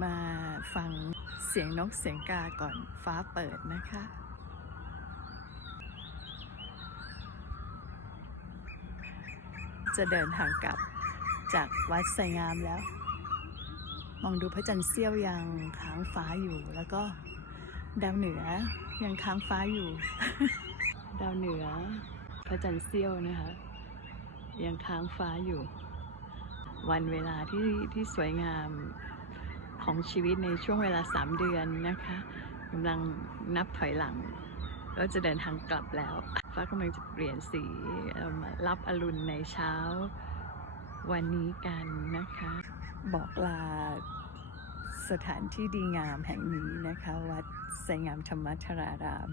มาฟังเสียงนกเสียงกาก่อนฟ้าเปิดนะคะจะเดินทางกลับจากวัดไสงามแล้ว มองดูพระจันทร์เสี้ยวยังค้างฟ้าอยู่ แล้วก็ดาวเหนือยังค้างฟ้าอยู่ ดาวเหนือ พระจันทร์เสี้ยวนะคะ ยังค้างฟ้าอยู่ วันเวลาที่ที่สวยงาม ของชีวิตในช่วงเวลาสามเดือนนะคะกำลังนับถอยหลังก็จะเดินทางกลับแล้วฟ้ากำลังจะเปลี่ยนสีรามารับอรุณในเช้าวันนี้กันนะคะ บอกลาสถานที่ดีงามแห่งนี้นะคะ วัดไสงามธรรมธาราราม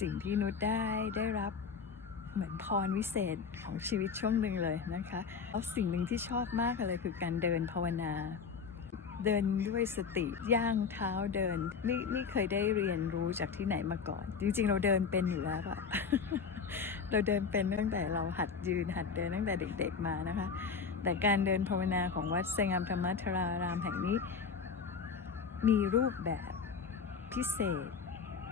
สิ่งที่นุชได้ได้รับเหมือนพรวิเศษของชีวิตช่วงหนึ่งเลยนะคะแล้วสิ่งหนึ่งที่ชอบมากเลยคือการเดินภาวนา เดินด้วยสติย่างเท้าเดิน นี่นี่เคยได้เรียนรู้จากที่ไหนมาก่อน จริง ๆ เราเดินเป็นอยู่แล้วอะเราเดินเป็นตั้งแต่เราหัดยืนหัดเดินตั้งแต่เด็ก ๆมานะคะ แต่การเดินภาวนาของวัดไสงามธรรมธารารามแห่งนี้ มีรูปแบบพิเศษ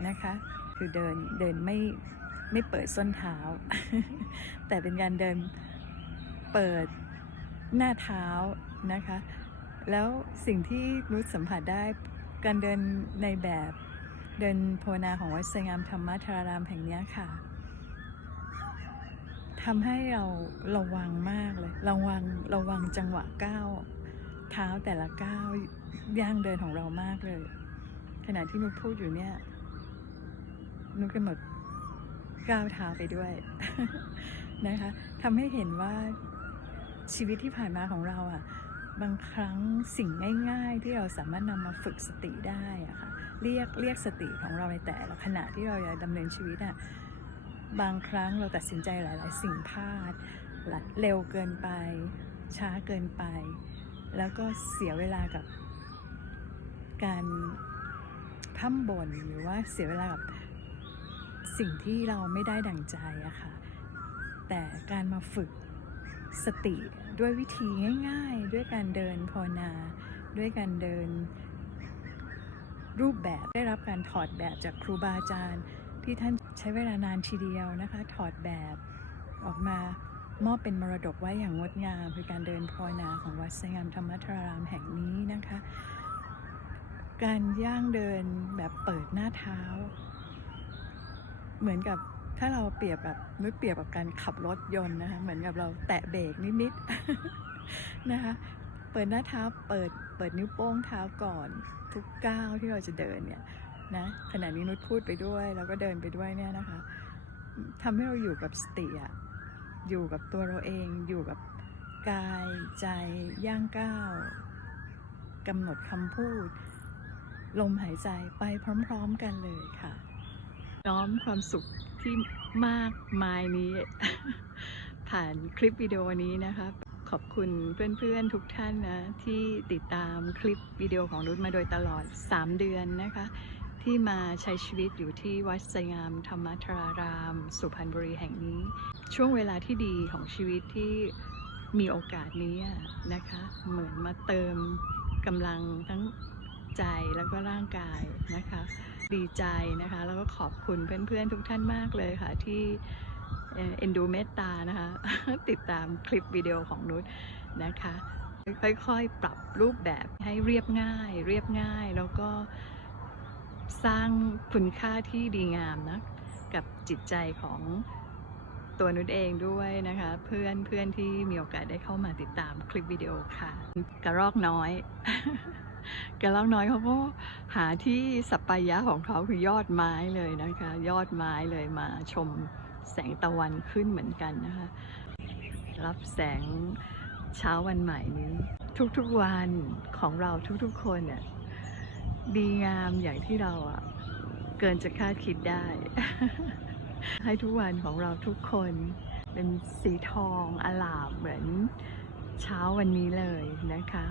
นะคะ คือเดินเดินไม่ไม่เปิดส้นเท้า แต่เป็นการเดินเปิดหน้าเท้านะคะ แล้วสิ่งที่รู้สัมผัสได้การเดินในแบบเดินภาวนาของวัดสงามธรรมธารารามแห่งนี้ค่ะทำให้เราระวังมากเลยระวังระวังจังหวะก้าวเท้าแต่ละก้าวย่างเดินของเรามากเลย ขณะที่นุชพูดอยู่เนี่ยนุชกำหนดก้าวเท้าไปด้วยนะคะทำให้เห็นว่าชีวิตที่ผ่านมาของเราอะ บางครั้งสิ่งง่าย ๆ ที่เราสามารถนำมาฝึกสติได้อะค่ะเรียกเรียกสติของเราในแต่ละขณะที่เราดำเนินชีวิตอะบางครั้งเราตัดสินใจหลาย ๆ สิ่งพลาดเร็วเกินไป ช้าเกินไป แล้วก็เสียเวลากับการพร่ำบ่นหรือว่าเสียเวลากับสิ่งที่เราไม่ได้ดั่งใจอะค่ะแต่การมาฝึก สติด้วยวิธีง่าย ๆ ด้วยการเดินภาวนา ด้วยการเดินรูปแบบได้รับการถอดแบบจากครูบาอาจารย์ ที่ท่านใช้เวลานานทีเดียวนะคะ ถอดแบบออกมามอบเป็นมรดกไว้อย่างงดงามคือการเดินภาวนาของวัดสงามธรรมธารามแห่งนี้นะคะ การย่างเดินแบบเปิดหน้าเท้า เหมือนกับ ถ้าเราเปรียบแบบนึกเปรียบกับการขับรถยนต์นะคะเหมือนกับเราแตะเบรกนิดๆนะคะเปิดหน้าเท้าเปิดเปิดนิ้วโป้งเท้าก่อนทุกก้าวที่เราจะเดินเนี่ยนะขณะนี้นุชพูดไปด้วยแล้วก็เดินไปด้วยเนี่ยนะคะทำให้เราอยู่กับสติอะอยู่กับตัวเราเองอยู่กับกายใจย่างก้าวกำหนดคำพูด ลมหายใจไปพร้อมๆกันเลยค่ะ น้อมความสุขที่มากมายนี้ ผ่านคลิปวิดีโอนี้นะคะ ขอบคุณเพื่อนๆทุกท่านนะที่ติดตามคลิปวิดีโอของนุชมาโดยตลอด 3 เดือนนะคะ ที่มาใช้ชีวิตอยู่ที่วัดสงามธรรมธาราราม สุพรรณบุรีแห่งนี้ ช่วงเวลาที่ดีของชีวิตที่มีโอกาสนี้นะคะ เหมือนมาเติมกำลังทั้ง ใจแล้วก็ร่างกายนะคะ ดีใจนะคะ แล้วก็ขอบคุณเพื่อนๆทุกท่านมากเลยค่ะ ที่เอ็นดูเมตตานะคะ ติดตามคลิปวิดีโอของนุชนะคะ ค่อยๆ ปรับรูปแบบให้เรียบง่าย เรียบง่ายแล้วก็สร้างคุณค่าที่ดีงามนะ กับจิตใจของตัวนุชเองด้วยนะคะ เพื่อนเพื่อนที่มีโอกาสได้เข้ามาติดตามคลิปวิดีโอค่ะ กระรอกน้อย กระรอกน้อยเขาก็หาที่สัปปายะของเขาคือยอดไม้เลยนะคะ ยอดไม้เลยมาชมแสงตะวันขึ้นเหมือนกันนะคะ รับแสงเช้าวันใหม่นี้ ทุกๆวันของเราทุกๆคนเนี่ยดีงามอย่างที่เราอะเกินจะคาดคิดได้ ให้ทุกวันของเราทุกคนเป็นสีทองอลามเหมือนเช้าวันนี้เลยนะคะ